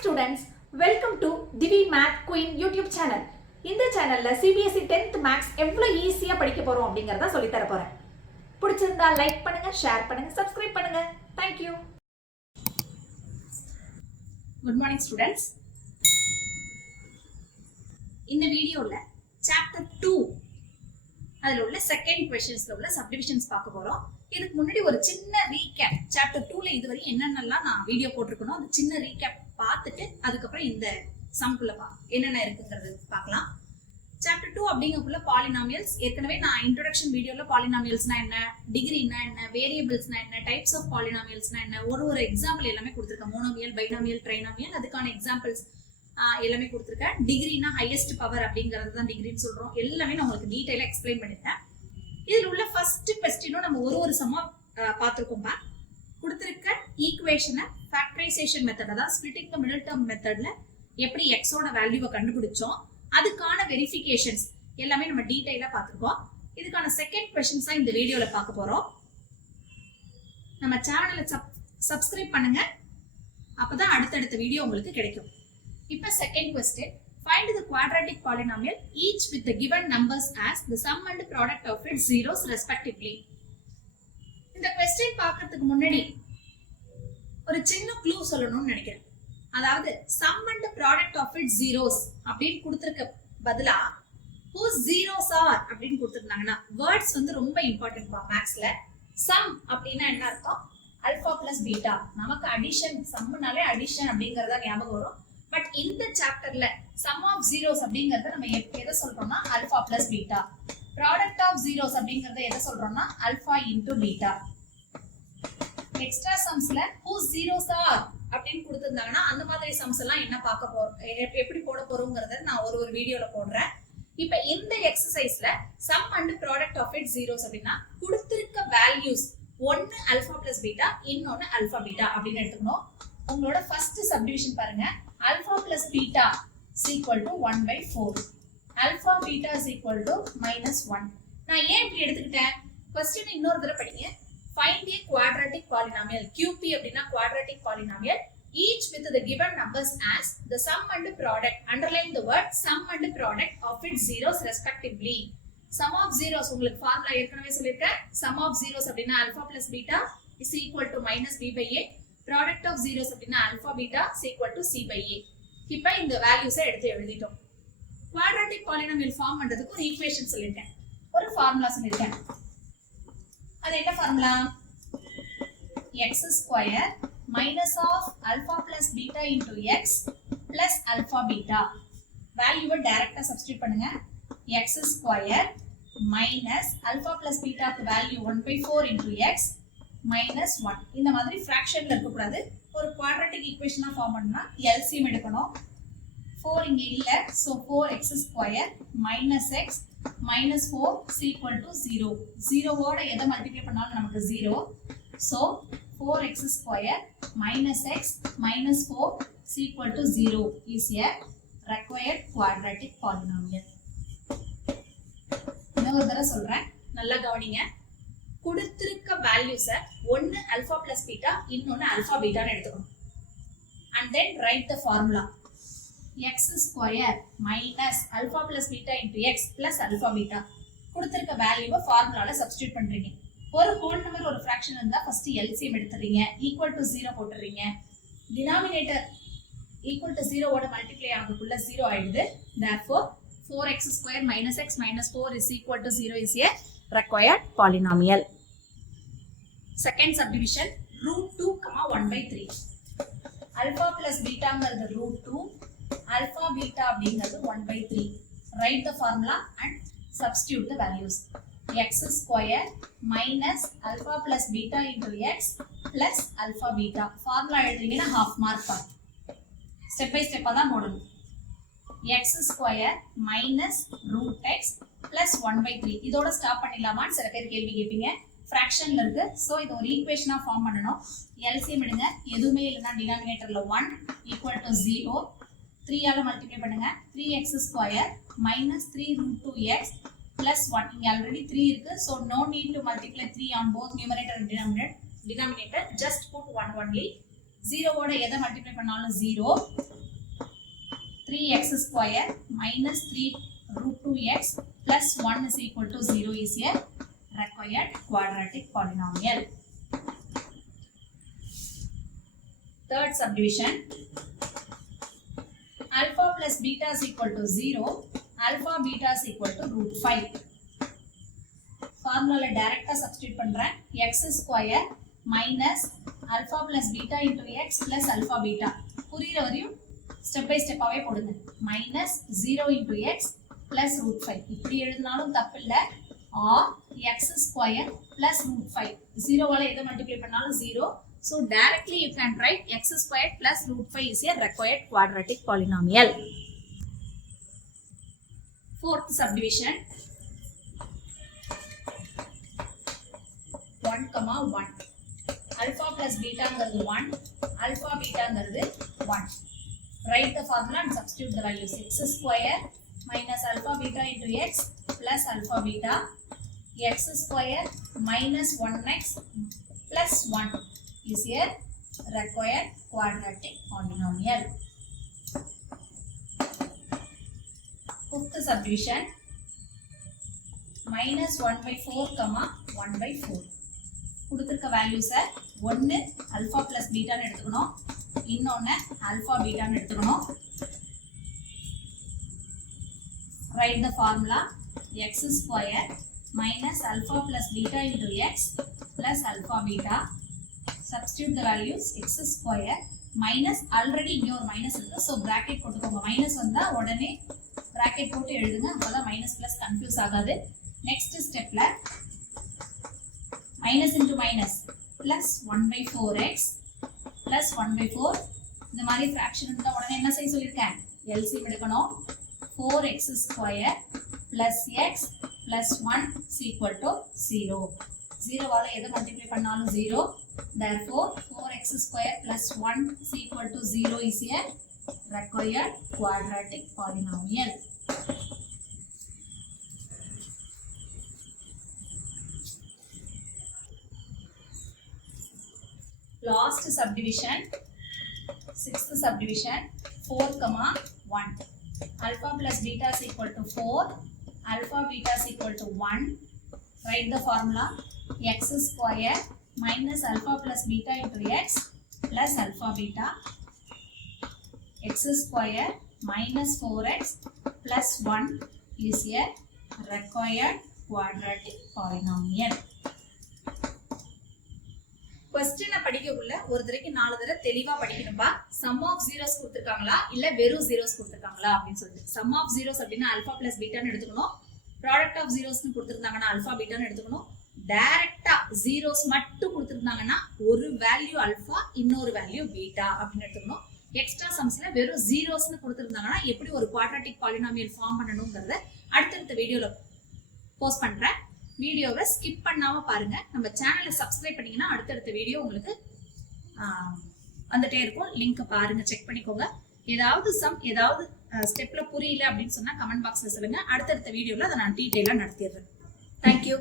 students, welcome to Divi Math Queen YouTube channel. இந்த சேனல்ல CBSE 10th Maths எவ்வளவு ஈஸியா படிக்க போறோம் அப்படிங்கறத சொல்லி தர போறேன். பிடிச்சிருந்தா லைக் பண்ணுங்க, ஷேர் பண்ணுங்க, சப்ஸ்கிரைப் பண்ணுங்க. Thank you. Good morning students. இந்த வீடியோல chapter 2 அதுல உள்ள செகண்ட் क्वेश्चंसல உள்ள சப்டிவிஷன்ஸ் பார்க்க போறோம். இதுக்கு முன்னாடி ஒரு சின்ன ரீகேப் சாப்டர் 2ல இதுவரை என்னென்னலாம் நான் வீடியோ போட்டிருக்கணும் அந்த சின்ன ரீகேப் பார்த்துட்டு அதுக்கப்புறம் இந்த சம்குள்ள என்னென்ன இருக்குங்கிறது பார்க்கலாம். சாப்டர் 2 அப்படிங்கக்குள்ள பாலினாமியல்ஸ் ஏற்கனவே நான் இன்ட்ரோடக்ஷன் வீடியோல பாலினாமியல்ஸ்னா என்ன, டிகிரினா என்ன, வேரியபிள்ஸ்னா என்ன, டைப்ஸ் ஆஃப் பாலினாமியல்ஸ்னா என்ன, ஒரு எக்ஸாம்பிள் எல்லாமே கொடுத்துருக்கேன். மோனோமியல், பைனாமியல், ட்ரைனாமியல், அதுக்கான எக்ஸாம்பிள்ஸ் எல்லாமே கொடுத்துருக்கேன். டிகிரினா ஹையஸ்ட் பவர் அப்படிங்கறது தான் டிகிரின்னு சொல்றோம். எல்லாமே நான் உங்களுக்கு டீடைலா எக்ஸ்பிளைன் பண்ணிருக்கேன். இதுல உள்ள ஃபர்ஸ்ட் क्वेश्चनோ நம்ம ஒரு சம்மா பார்த்திருக்கோம். கொடுத்திருக்க ஈக்குவேஷனை ஃபேக்டரைசேஷன் மெத்தட், அதாவது ஸ்பிளிட்டிங் தி மிடில் டேர்ம் மெத்தட்ல எப்படி x ஓட வேல்யூவை கண்டுபிடிச்சோம் அதுக்கான வெரிஃபிகேஷன்ஸ் எல்லாமே நம்ம டீடைலா பார்த்திருக்கோம். இதுக்கான செகண்ட் क्वेश्चंस தான் இந்த வீடியோல பார்க்க போறோம். நம்ம சேனலை சப்ஸ்கிரைப் பண்ணுங்க, அப்பதான் அடுத்தடுத்த வீடியோ உங்களுக்கு கிடைக்கும். இப்போ second question, find the quadratic polynomial each with the given numbers as the sum and product of its zeros respectively. இந்த क्वेश्चन பார்க்கிறதுக்கு முன்னாடி ஒரு சின்ன க்ளூ சொல்லணும்னு நினைக்கிறேன். அதாவது sum and product of its zeros அப்படினு கொடுத்திருக்க பதிலா whose zeros are அப்படினு கொடுத்திருந்தாங்கன்னா வேர்ட்ஸ் வந்து ரொம்ப இம்பார்ட்டன்ட் மேத்ஸ்ல. sum அப்படினா என்ன அர்த்தம்? Alpha plus beta. நமக்கு அடிஷன், சம்னாலே அடிஷன் அப்படிங்கறத ஞாபகம் வரும். பட் இந்த சாப்டர்ல சம் ஆஃப் ஜீரோஸ் அப்படிங்கறத நம்ம எதை சொல்றோம்னா alpha plus beta. Product of zeros அப்படிங்கறத எதை சொல்றோம்னா ஆல்பா இன்டு பீட்டா. எக்ஸ்ட்ரா சம்ஸ்ல whose zeros are அப்படின்னு கொடுத்திருந்தாங்கன்னா அந்த மாதிரி சம்ஸ் எல்லாம் என்ன பார்க்க போறோம், எப்படி போட போறோம்ங்கறத நான் ஒரு வீடியோல போடுறேன். இப்போ இந்த எக்ஸசைஸ்ல sum and product of it zeros அப்படின்னா கொடுத்திருக்க வேல்யூஸ் ஒன்னு ஆல்பா பிளஸ் பீட்டா, இன்னொன்னு ஆல்பா பீட்டா அப்படின்னு எடுத்துக்கணும். உங்களோட ஃபர்ஸ்ட் சப்டிவிஷன் பாருங்க. alpha plus beta is equal to 1 by 4. Alpha beta is equal to minus 1. நான் ஏன் இப்படி எடுத்துக்கிட்டேன்? question இன்னொரு தடவை படிங்க. Find a quadratic polynomial. QP அப்படின்னா quadratic polynomial each with the given numbers as the sum and product. Underline the word sum and product of its zeros respectively. Sum of zeros உங்களுக்கு formula ஏற்கனவே சொல்லிருக்கேன். Sum of zeros அப்படின்னா alpha plus beta is equal to minus b by a. Product of zeros அப்படின்னா alpha beta is equal to c by a. இப்போ இந்த வேல்யூஸை எடுத்து எழுதிட்டோம். குவாட்ராட்டிக் பாலினாமியல் ஃபார்ம் பண்றதுக்கு ஒரு ஈக்குவேஷன் சொல்லிருக்கேன், ஒரு ஃபார்முலா சொல்லிருக்கேன். அது என்ன formula? x square minus of alpha plus beta into x plus alpha beta. வேல்யூவை டைரக்டா சப்ஸ்டிட்யூட் பண்ணுங்க. x square minus alpha plus பீட்டாக்கு value 1 by 4 into x minus 1. இந்த மாதிரி ஃபிராக்ஷன்ல இருக்க கூடாது. ஒரு குவாட்ராட்டிக் ஈக்குவேஷனா ஃபார்ம் பண்ணா LCM எடுக்கணும். 4 இங்க இல்ல, so 4x square minus x minus 4 is equal to 0. 0 ஓட எதை மல்டிப்ளை பண்ணாலும் நமக்கு 0. So 4x square minus x minus 4 is equal to 0 is a required quadratic polynomial. இன்னொரு தடவை சொல்றேன், நல்லா கவனிங்க. கொடுத்திருக்க வேல்யூஸை ஒன்னு ஆல்பா பிளஸ் பீட்டா, இன்னொன்னு ஆல்பா பீட்டான்னு எடுத்துக்கணும். And then write the formula. x square minus alpha plus beta into x plus alpha beta. கொடுத்திருக்க வேல்யூவை ஃபார்முலால சப்ஸ்டிட்யூட் பண்றீங்க. ஒரு ஹோல் நம்பர் ஒரு ஃபிராக்ஷன் இருந்தா ஃபர்ஸ்ட் LCM எடுத்துறீங்க, ஈக்குவல் டு 0 போட்டுறீங்க. டினாமினேட்டர் ஈக்குவல் டு 0 ஓட மல்டிப்ளை ஆகக்குள்ள 0 ஆயிடுது. therefore 4x square minus x minus 4 is equal to 0 is a required polynomial. Second subdivision, root 2, 1 by 3. Alpha plus beta ங்கிறது root 2, alpha beta அப்படிங்கிறது 1 by 3. Write the formula and substitute the values. x square minus alpha plus beta into x plus alpha beta. Formula எழுதுறீங்கன்னா half mark பாரு. Step by step தான் போடணும். x square minus root x plus 1 by 3. இதோட stop பண்ணிடலாமான்னு சில பேர் கேள்வி கேட்பீங்க. ஃபிராக்ஷன்ல இருக்கு, so இது ஒரு ஈக்குவேஷனா ஃபார்ம் பண்ணனும். LCM எடுங்க, எதுவுமே இல்லனா டினாமினேட்டர்ல 1 ஈக்குவல் டு 0. 3 ஆல மல்டிப்ளை பண்ணுங்க. 3x square minus 3 root 2x plus 1. இங்க ஆல்ரெடி 3 இருக்கு, so no need to multiply 3 on both numerator and denominator. Just put 1 only. ஜீரோவோட எதை மல்டிப்ளை பண்ணாலும் 0. 3x square minus 3 root 2x plus 1 is equal to 0 is a required quadratic polynomial. Third subdivision. Alpha plus beta is equal to 0. Alpha beta is equal to root 5. Formula direct substitute பண்றேன். x square minus alpha plus beta into x plus alpha beta. புரியுற வரையும் step by step ஆவே போடுங்க. minus 0 into x plus root 5. இப்படி எழுதினாலும் தப்பு இல்ல. or x square plus root 5. 0 வால எதை மல்டிப்ளை பண்ணாலும் 0. So directly you can write x squared plus root 5 is a required quadratic polynomial. Fourth subdivision. 1, 1. Alpha plus beta is 1. Alpha beta is 1. Write the formula and substitute the values. X square minus alpha beta into x plus alpha beta. X square minus 1x plus 1 is a required quadratic polynomial. Fifth subdivision. Minus 1 by 4, 1 by 4. கொடுத்திருக்க வேல்யூஸை ஒன்று alpha plus beta ன்னு எடுத்துக்கணும், இன்னொன்று alpha beta ன்னு எடுத்துக்கணும். Write the formula. X square minus alpha plus beta into x plus alpha beta. Substitute the values. X square minus already இங்க ஒரு மைனஸ் இருக்கு, ஸோ bracket போட்டுக்கோங்க. மைனஸ் வந்தா உடனே bracket போட்டு எழுதுங்க, அப்பதான் மைனஸ் பிளஸ் கன்ஃபியூஸ் ஆகாது. நெக்ஸ்ட் ஸ்டெப்ல minus into minus plus 1 by 4x plus 1 by 4. இந்த மாதிரி fraction இருந்தா உடனே என்ன செய்ய சொல்லிருக்கேன், LCM எடுக்கணும். 4x square plus x plus 1 is equal to 0. 0 வால எதை மல்டிப்ளை பண்ணாலும் 0. Therefore 4x square plus 1 is equal to 0 is a required quadratic polynomial. Last subdivision, sixth subdivision, 4, 1. Alpha plus beta is equal to 4. Alpha beta is equal to 1. Write the formula. X square minus alpha plus beta into x plus alpha beta. X square minus 4x plus 1 is a required quadratic polynomial. Question படிக்கக்குள்ள ஒரு தடவைக்கு 4 தடவை தெளிவா படிக்கணும்பா. Sum of zeros கொடுத்திருக்காங்களா இல்ல வெறும் zeros கொடுத்திருக்காங்களா அப்படினு சொல்லிட்டு. சம் ஆஃப் ஜீரோஸ் அப்படினா ஆல்பா பிளஸ் பீட்டான்னு எடுத்துக்கணும். ப்ராடக்ட் ஆஃப் ஜீரோஸ்னு கொடுத்திருந்தாங்கன்னா ஆல்பா பீட்டான்னு எடுத்துக்கணும். டைரக்ட்டா ஜீரோஸ் மட்டும் கொடுத்திருந்தாங்கன்னா ஒரு வேல்யூ ஆல்பா இன்னொரு வேல்யூ பீட்டா அப்படினு எடுத்துக்கணும். எக்ஸ்ட்ரா சம்ஸ்ல வெறும் ஜீரோஸ்னு கொடுத்திருந்தாங்கன்னா எப்படி ஒரு குவாட்ராட்டிக் பாலினாமியல் ஃபார்ம் பண்ணனும்ங்கறத அடுத்த வீடியோல போஸ்ட் பண்றேன். வீடியோவை ஸ்கிப் பண்ணாம பாருங்க. நம்ம சேனலை சப்ஸ்கிரைப் பண்ணீங்கன்னா அடுத்தடுத்த வீடியோ உங்களுக்கு வந்துட்டே இருக்கும். லிங்க் பாருங்க, செக் பண்ணிக்கோங்க. ஏதாவது ஏதாவது ஸ்டெப்ல புரியல அப்படின்னு சொன்னா கமெண்ட் பாக்ஸ்ல சொல்லுங்க. அடுத்தடுத்த வீடியோல அதை நான் டீடைலா நடத்திடுறேன். தேங்க்யூ.